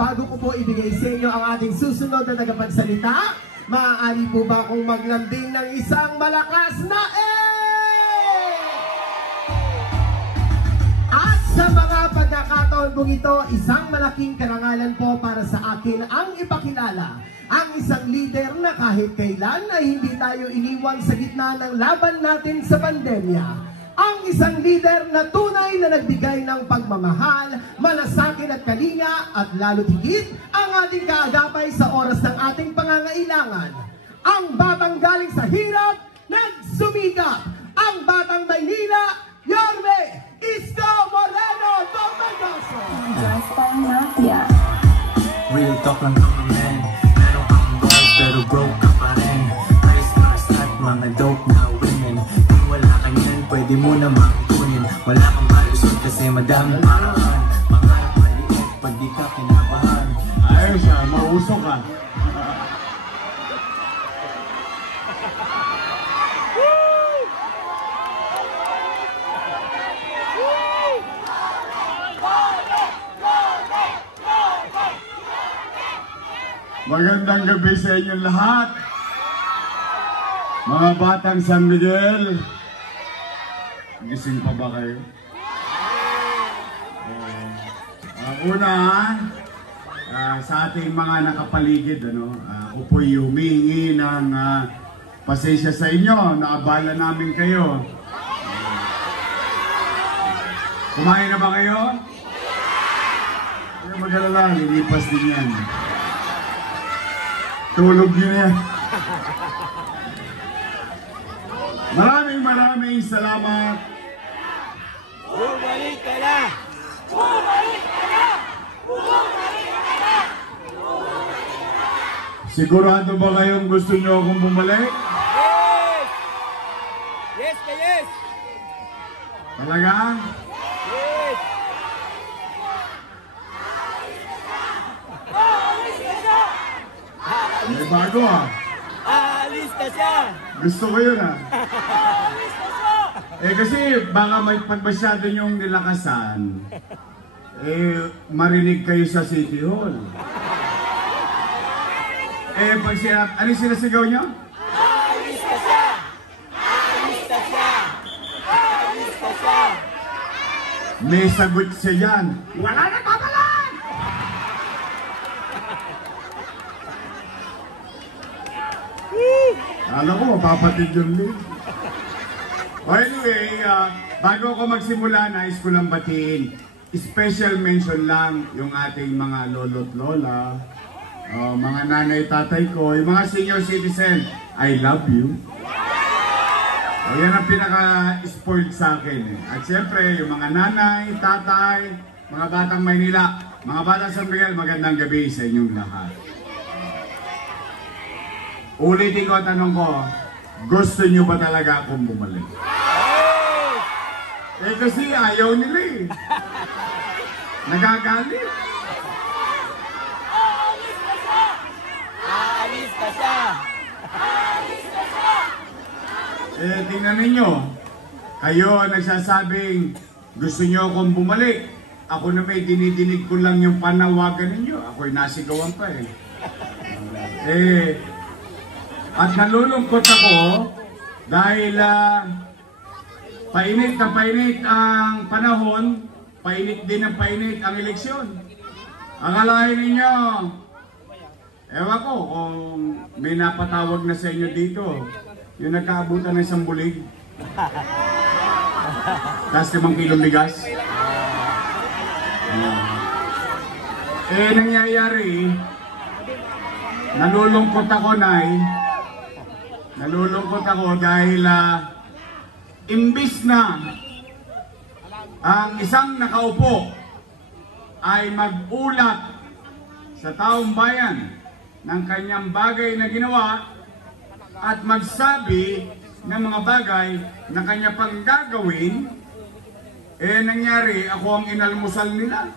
bago ko po ibigay sa inyo ang ating susunod na tagapagsalita, maaari po ba akong maglambing ng isang malakas na At sa mga pagkakataon pong ito, isang malaking karangalan po para sa akin ang ipakilala ang isang leader na kahit kailan ay hindi tayo iniwan sa gitna ng laban natin sa pandemya. Ang isang leader na tunay na nagbigay ng pagmamahal, malasakit at kalinga at lalo't higit ang ating kaagapay sa oras ng ating pangangailangan. Ang batang galing sa hirap, nagsumikap. Ang batang Maynila, Yorme Isko Moreno Tomagoso. Real talk lang kami men. Meron kang gold pero broke ka pa rin. High stars at mga dope na women. Kung wala ka yan, pwede mo namang kunin. Wala kang malusot kasi madaming paraan. Pangarap maliit pag di ka kinabahan. Ayos siya, mausok ka. Magandang gabi sa inyong lahat. Mga batang San Miguel. Gising pa ba kayo? Una, sa ating mga nakapaligid, ako po'y humihingi ng pasensya sa inyo. Naabala namin kayo. Kumain na ba kayo? Huwag mag-alala, lilipas din yan. Tulog yun yan. Maraming salamat. Bumalik ka na! Bumalik ka na! Bumalik ka na! Sigurado ba kayong gusto nyo akong bumalik? Yes! Yes ka yes! Talaga? Yes! Alis ka siya! May bago Alis ka siya! Gusto ko yun Alis ka siya! Kasi baka pag masyado nyong nilakasan, marinig kayo sa City Hall. Pag ano sinasigaw nyo? Alis ka siya! Alis ka siya! Alis ka siya! May sagot siya yan. Wala na kapalan! Alam ko, mapapatid yung link. Anyway, bago ako magsimula, nais ko lang batiin. Special mention lang yung ating mga lolo't lola, mga nanay, tatay ko, yung mga senior citizen. I love you. Yan ang pinaka-spoiled sa akin. At siyempre, yung mga nanay, tatay, mga batang Maynila, mga batang San Miguel, magandang gabi sa inyong lahat. Ulitin ko ang tanong ko, gusto nyo ba talaga akong bumalik? Kasi ayaw nila Nagagalit. Alis ka siya! Alis ka siya! Alis ka siya! Tingnan ninyo, kayo ang nagsasabing gusto nyo akong bumalik. Ako na may dinidinig ko lang yung panawagan ninyo. Ako'y nasigawan pa At nalulungkot ako dahil painit na painit ang panahon, painit din ang painit ang eleksyon. Akalain ninyo, ewan ko kung may napatawag na sa inyo dito, yung nagkaabutan ng isang bulig. Tapos 5 kilong bigas. Nangyayari, nalulungkot ako, Nay. Nalulungkot ako dahil imbis na ang isang nakaupo ay mag-ulat sa taong bayan ng kanyang bagay na ginawa at magsabi ng mga bagay na kanya pang gagawin, nangyari, ako ang inalmusal nila.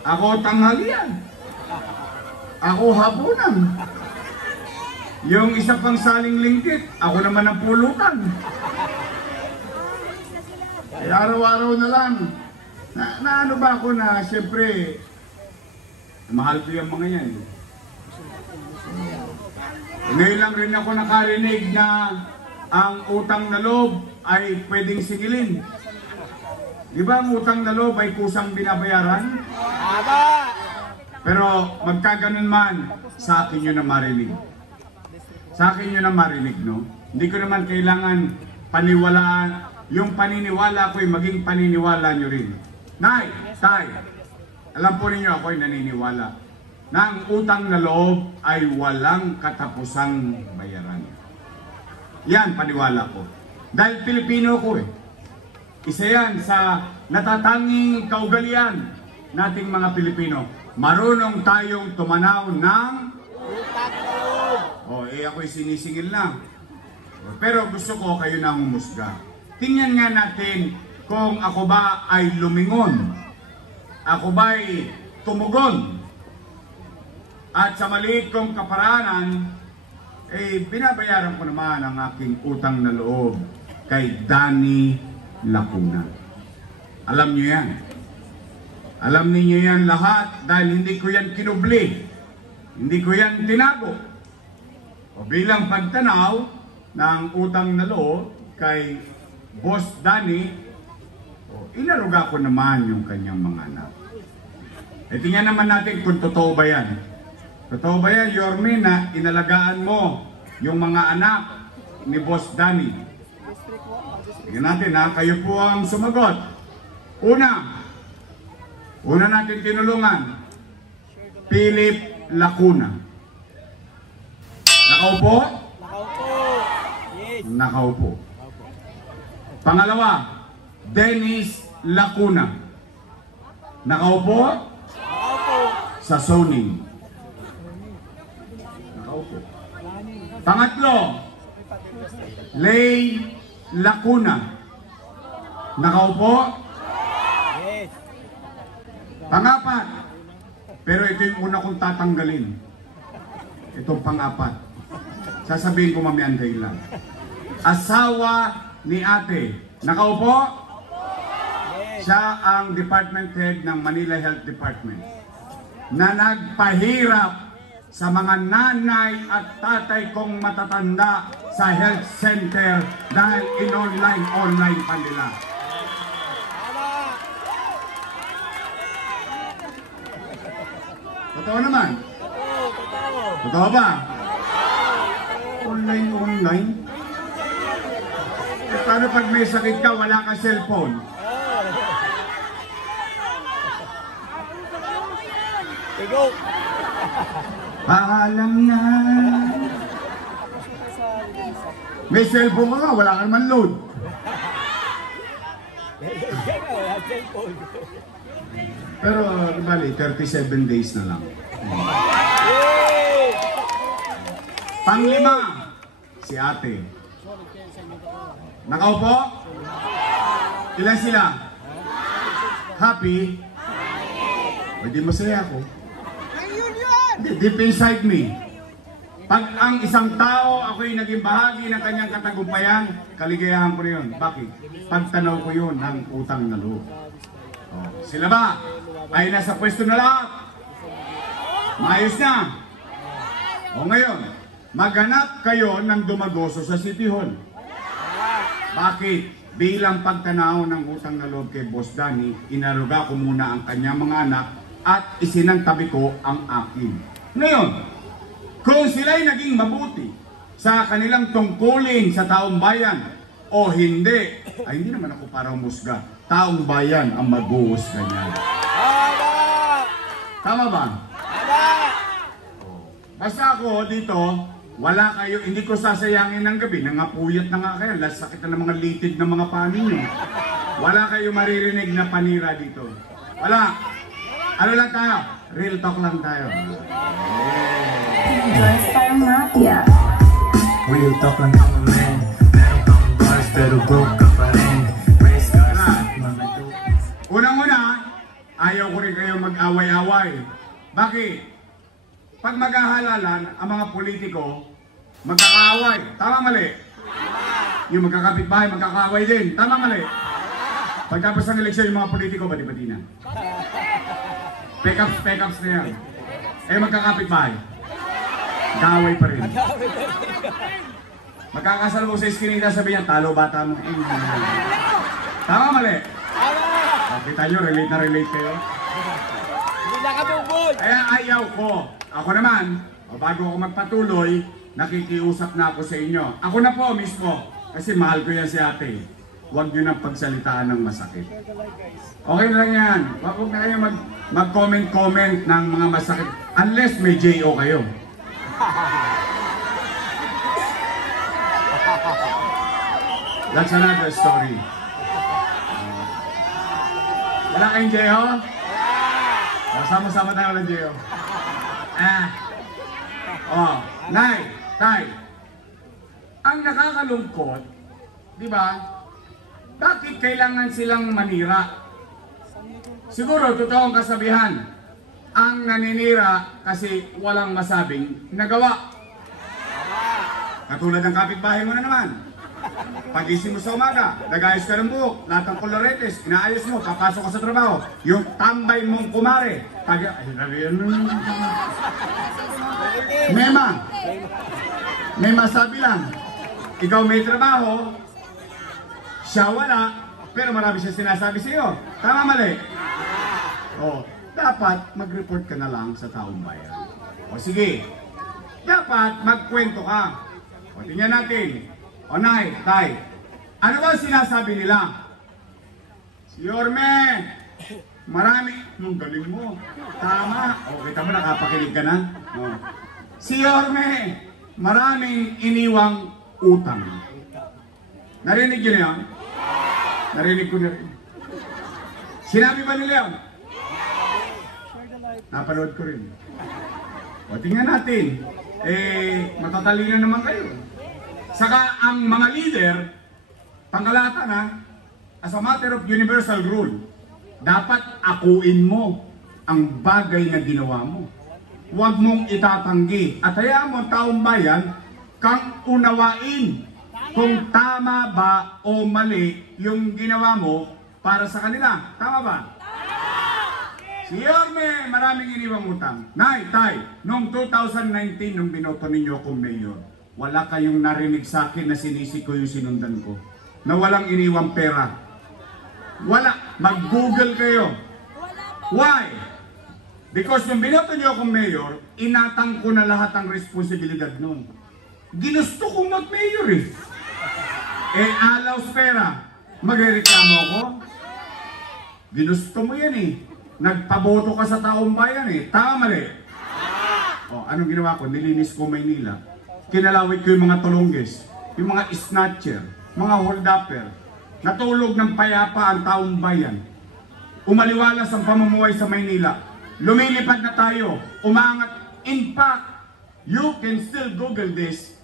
Ako tanghalian. Ako hapunan. Yung isa pang saling linggit, ako naman ang pulutan. Araw-araw na lang. Na ano ba ako na, siyempre, Mahal ko yung mga yan. Ngayon lang rin ako nakarinig na ang utang na loob ay pwedeng singilin. Di ba ang utang na loob ay kusang binabayaran? Tama! Pero magkaganon man, sa akin yun na marinig. Sa akin yun na marinig, no? Hindi ko naman kailangan paniwalaan. Yung paniniwala ko ay maging paniniwala nyo rin. Nay, tay, alam po ninyo ako ay naniniwala na ang utang na loob ay walang katapusang bayaran. Yan, paniwala ko. Dahil Pilipino ko eh. Isa yan sa natatanging kaugalian nating mga Pilipino. Marunong tayong tumanaw ng Utang na loob! ako'y sinisingil na. Pero gusto ko kayo na humusga. Tingnan nga natin kung ako ba ay lumingon. Ako ba ay tumugon. At sa maliit kong kaparaanan, binabayaran ko naman ang aking utang na loob kay Danny Lacuna. Alam niyo yan. Alam niyo yan lahat dahil hindi ko yan kinubli. Hindi ko yan tinago. O bilang pagtanaw ng utang na loob kay Boss Danny, inaruga ko naman yung kanyang mga anak. Tingnan naman natin kung totoo ba yan. Totoo ba yan, Yorme, na inalagaan mo yung mga anak ni Boss Danny? Tingnan natin ha, kayo po ang sumagot. Una natin tinulungan, Philip Lacuna. Nakaupo? Nakaupo! Yes! Nakaupo. Pangalawa, Dennis Lacuna. Nakaupo? Nakaupo! Sa zoning. Nakaupo. Pangatlo, Lay Lacuna. Nakaupo? Yes! Pangapat. Pero ito yung una kong tatanggalin. Itong pang-apat. Sasabihin ko mamaya ang dahilan. Asawa ni ate. Nakaupo? Yes! Siya ang department head ng Manila Health Department na nagpahirap sa mga nanay at tatay kong matatanda sa health center dahil in-online pa nila. Tama! Totoo naman. Totoo! Totoo ba? Online. Paano pag may sakit ka, wala ka cellphone? Tigo! Paalam na. May cellphone ka nga, wala ka naman load. Pero, bali, 37 days na lang. Yes! Panglima, si ate. Nakaupo? Ilan sila? Happy? Pwede masaya ako. Deep inside me. Pag ang isang tao ako'y naging bahagi ng kanyang katagumpayan, kaligayahan ko na yun. Bakit? Pagtanaw ko yun ng utang na loob. Sila ba? Ay nasa pwesto na lahat? Maayos na? O ngayon, maghanap kayo ng dumagoso sa City Hall. Bakit? Bilang pagtanaw ng utang na loob kay Boss Danny, inaruga ko muna ang kanyang mga anak at isinantabi ko ang akin. Ngayon, kung sila'y naging mabuti sa kanilang tungkulin sa taong bayan o hindi, ay hindi naman ako para humusga. Taong bayan ang mag-uusga niyan. Tama! Tama ba? Tama! Basta ako dito, wala kayo, hindi ko sasayangin ng gabi. Nangapuyat na nga kayo, sakit na ng mga litid ng mga panin nyo. Wala kayo maririnig na panira dito. Wala. Ano lang tayo? Real talk lang tayo. Dress by Mafia. Real talk lang kami men. Meron kang bars pero broke ka pa rin. Race cars at mga dope. Unang-una, ayaw ko rin kayo mag-away-away. Bakit? Pag maghahalalan, ang mga politiko, magkakaaway. Tama mali? Yung magkakapitbahay, magkakaaway din. Tama mali? Pagkapos ng eleksyon, yung mga politiko, bati-bati na. Pek-ups na yan. Eh, magkakapit-bahay. Gaway pa rin. Magkakasal mo sa iskinita, sabi niya, talo bata mo. Tama, mali? Tama! Kita nyo, relate na relate kayo. Hindi nakabubol! Kaya ayaw ko. Ako naman, bago ako magpatuloy, nakikiusap na ako sa inyo. Ako na po mismo, kasi mahal ko yan si ate. Huwag nyo nang pagsalitaan ng masakit. Okay na lang yan. Huwag na kayo mag-comment-comment ng mga masakit. Unless may J.O. kayo. That's another story. Wala kayong J.O.? Sama-sama tayo ng J.O. Nay, Tay. Ang nakakalungkot, di ba? Bakit kailangan silang manira? Siguro, totoong kasabihan. Ang naninira kasi walang masabing nagawa. Katulad ng kapitbahay mo na naman. Pagising mo sa umaga, nag-ayos ka ng buhok, lahat ng koloretes, inaayos mo, papasok ka sa trabaho. Yung tambay mong kumare, Mema, may masabi lang. Ikaw may trabaho, siya wala, pero marami siya sinasabi sa iyo. Tama, mali? O, dapat mag-report ka na lang sa taong bayan. O sige, dapat magkwento ka. O, tingnan natin. O, Nay, Tay, ano ba sinasabi nila? Si Yorme, marami, galing mo. Tama. O, kita mo, nakapakinig ka na. O. Si Yorme, maraming iniwang utang. Narinig yun yan? Narinig ko na rin. Sinabi ba nila yan? Napanood ko rin. O tingnan natin. Matatalino naman kayo. Saka ang mga leader, pangkalahatan na, as a matter of universal rule, dapat akuin mo ang bagay na ginawa mo. Huwag mong itatanggi. At hayaan mo ang taong bayan kang unawain kung tama ba o mali yung ginawa mo para sa kanila. Tama ba? Si Yorme, maraming iniwang utang. Nay, Tay, noong 2019, nung binoto ninyo akong mayor, wala kayong narinig sa akin na sinisi ko yung sinundan ko. Na walang iniwang pera. Wala. Mag-google kayo. Why? Because nung binoto niyo akong mayor, inatang ko na lahat ang responsibilidad noon. Ginusto kong mag-mayor eh. Alaws pera. Magrereklamo ako? Ginusto mo yan eh. Nagpaboto ka sa taong bayan eh. Tama, mali? O, anong ginawa ko? Nilinis ko Maynila. Kinalawit ko yung mga tulongges, yung mga snatcher, mga hold-upper. Natulog ng payapa ang taong bayan. Umaliwalas ang pamumuhay sa Maynila. Lumilipad na tayo, umangat. In fact, you can still Google this.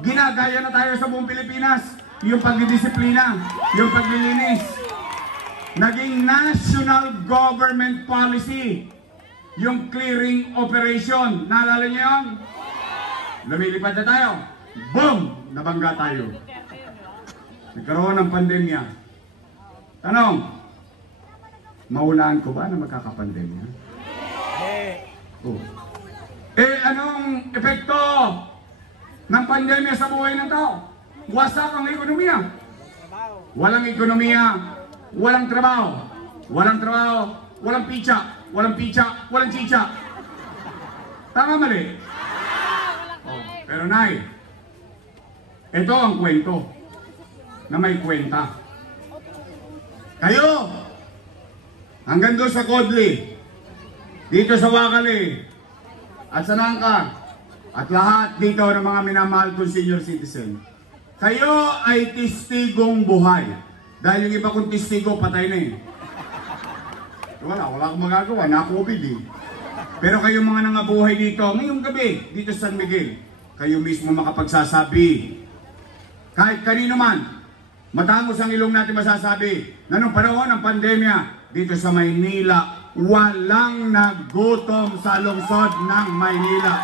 Ginagaya na tayo sa buong Pilipinas. Yung pagdidisiplina, yung paglilinis. Naging national government policy. Yung clearing operation. Naalala niyo yun? Lumilipad na tayo. Boom! Nabangga tayo. Nagkaroon ng pandemya. Tanong, maulaan ko ba na magkakapandemya? Oh. Anong epekto ng pandemya sa buhay ng tao? Wasak ang ekonomiya. Walang ekonomiya, walang trabaho. Walang trabaho, walang picha. Walang picha, walang chicha. Tama, mali? Oh. Pero Nay, ito ang kwento na may kwenta. Kayo, hanggang doon sa Kodli, dito sa Wakali, at sa Nangka, at lahat dito ng mga minamahal kong senior citizen, kayo ay testigong buhay. Dahil yung iba kong testigo, patay na eh. Wala akong magagawa, na-COVID eh. Pero kayo mga nangabuhay dito, ngayong gabi, dito sa San Miguel, kayo mismo makapagsasabi. Kahit kanino man, matangos ang ilong natin masasabi, na nung panahon ng pandemya, dito sa Maynila, walang nagutom sa lungsod ng Maynila.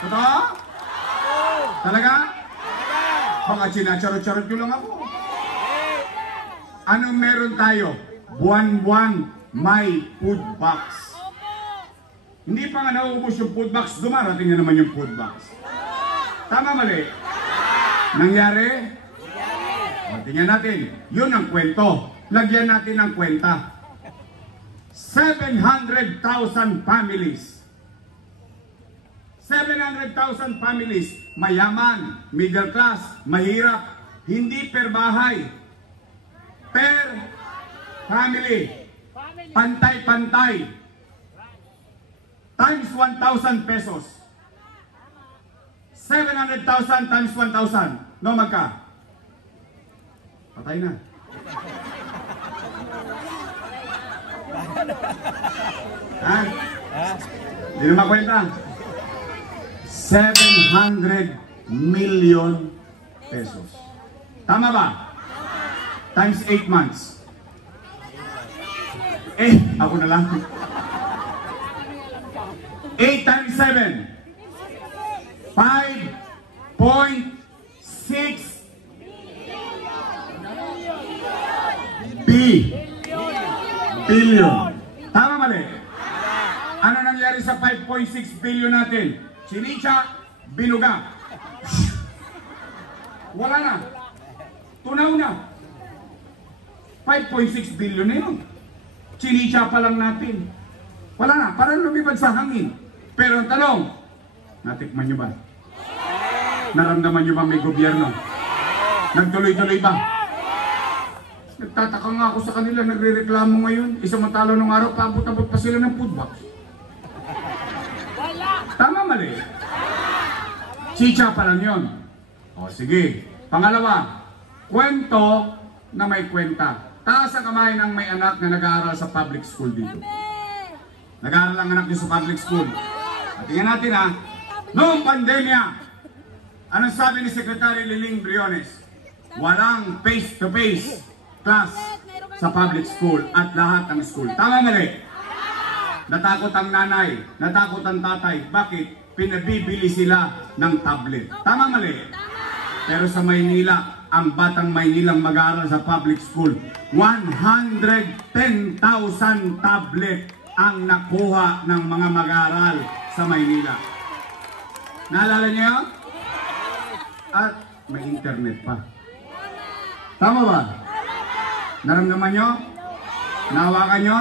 Totoo? Talaga? Baka sinacharot-charot ko lang ako. Anong meron tayo? Buwan-buwan may food box. Hindi pa nga nauubos yung food box, dumarating na naman yung food box. Tama mali? Nangyari? O, tingnan natin. Yun ang kwento. Lagyan natin ng kwenta. 700,000 families. 700,000 families. Mayaman, middle class, mahirap. Hindi per bahay. Per family. Pantay-pantay. Times 1,000 pesos. 700,000 times 1,000. No, magka? Patay na. Ha? Hindi na makwenta. 700 million pesos. Tama ba? Times 8 months. Ako na lang. 8 times 7. 5.6 billion. Tama mali? Ano nangyari sa 5.6 billion natin? Chinitsa, binuga. Wala na. Tunaw na. 5.6 billion na yun. Chinitsa pa lang natin. Wala na. Parang lumipad sa hangin. Pero ang tanong, natikman nyo ba? Naramdaman nyo ba may gobyerno? Nagtuloy-tuloy ba? Nagtataka nga ako sa kanila, nagre-reklamo ngayon. Samantalang nung araw, paabot-abot pa sila ng food box. Tama mali? Chicha pa lang yun. O sige. Pangalawa, kwento na may kwenta. Taas ang kamay ng may anak na nag-aaral sa public school dito. Nag-aaral ang anak niyo sa public school. At tingnan natin ha, noong pandemya, anong sabi ni Secretary Liling Briones? Walang face-to-face class sa public school at lahat ng school. Tama mali? Natakot ang nanay, natakot ang tatay. Bakit? Pinabibili sila ng tablet. Tama mali? Pero sa Maynila, ang batang Maynilang mag-aaral sa public school, 110,000 tablet ang nakuha ng mga mag-aaral sa Maynila. Naalala niyo yun? At may internet pa. Tama ba? Naramdaman nyo? Nahawakan nyo?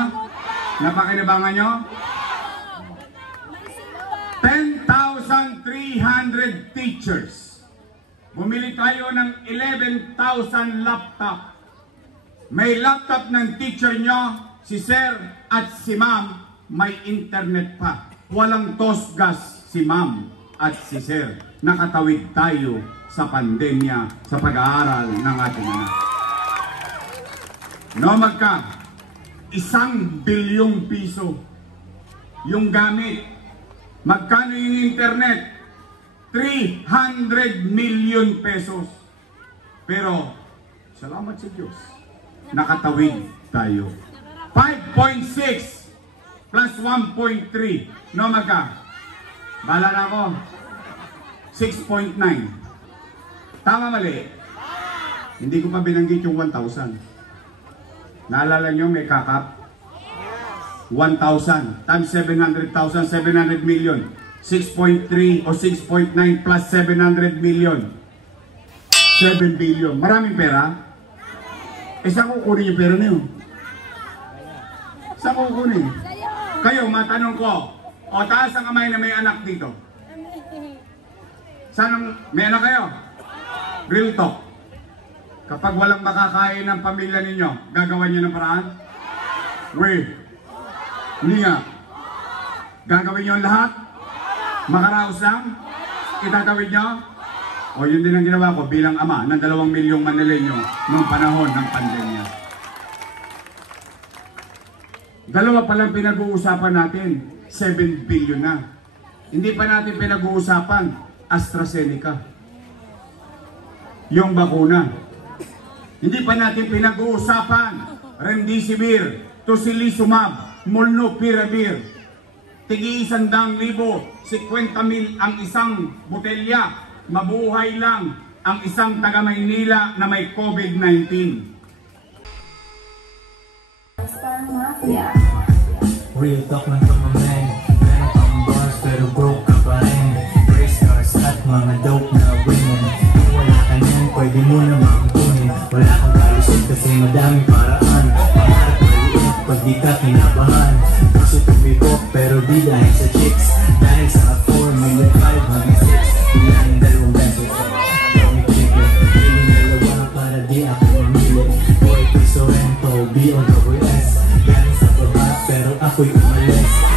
Napakinabangan nyo? 10,300 teachers. Bumili tayo ng 11,000 laptop. May laptop ng teacher nyo, si sir at si ma'am, may internet pa. Walang tosgas si ma'am at si sir. Nakatawid tayo sa pandemya sa pag-aaral ng ating anak. No, magka 1 bilyong piso yung gamit. Magkano yung internet? 300 million pesos. Pero salamat sa Diyos, nakatawid tayo. 5.6 plus 1.3. No, magka? Bala na ako. 6.9. Tama mali? Hindi ko pa binanggit yung 1,000. Naalala nyo may kakap? 1,000 times 700,000, 700 million. 6.3 o 6.9 plus 700 million. 7 billion. Maraming pera? Saan kukunin yung pera niyo? Saan kukunin? Kayo, matanong ko. O, taas ang kamay na may anak dito. Saan may anak kayo? Real talk. Kapag walang makakain ng pamilya ninyo, gagawan nyo ng paraan? Hindi nga. Gagawin nyo ang lahat? Makaraos lang? Itatawid nyo? O yun din ang ginawa ko bilang ama ng 2 milyong Manileño noong panahon ng pandemya. Dalawa palang pinag-uusapan natin, 7 billion na. Hindi pa natin pinag-uusapan, AstraZeneca. Yung bakuna. Hindi pa natin pinag-uusapan, Remdesivir, Tocilizumab, Molnupiravir. Tigi 100,000, 50,000 ang isang botelya. Mabuhay lang ang isang taga Maynila na may COVID-19. Real talk lang to my man. di ka kinabahan. Gusto tumibok pero di dahil sa chicks, dahil sa 4 million 5 hanggang 6. Bilang 2 beses Don't kick it, feeling dalawa para di ako mamili. Boy, Sorrento, B-O-S-S. Galing sa baba pero ako'y umalis.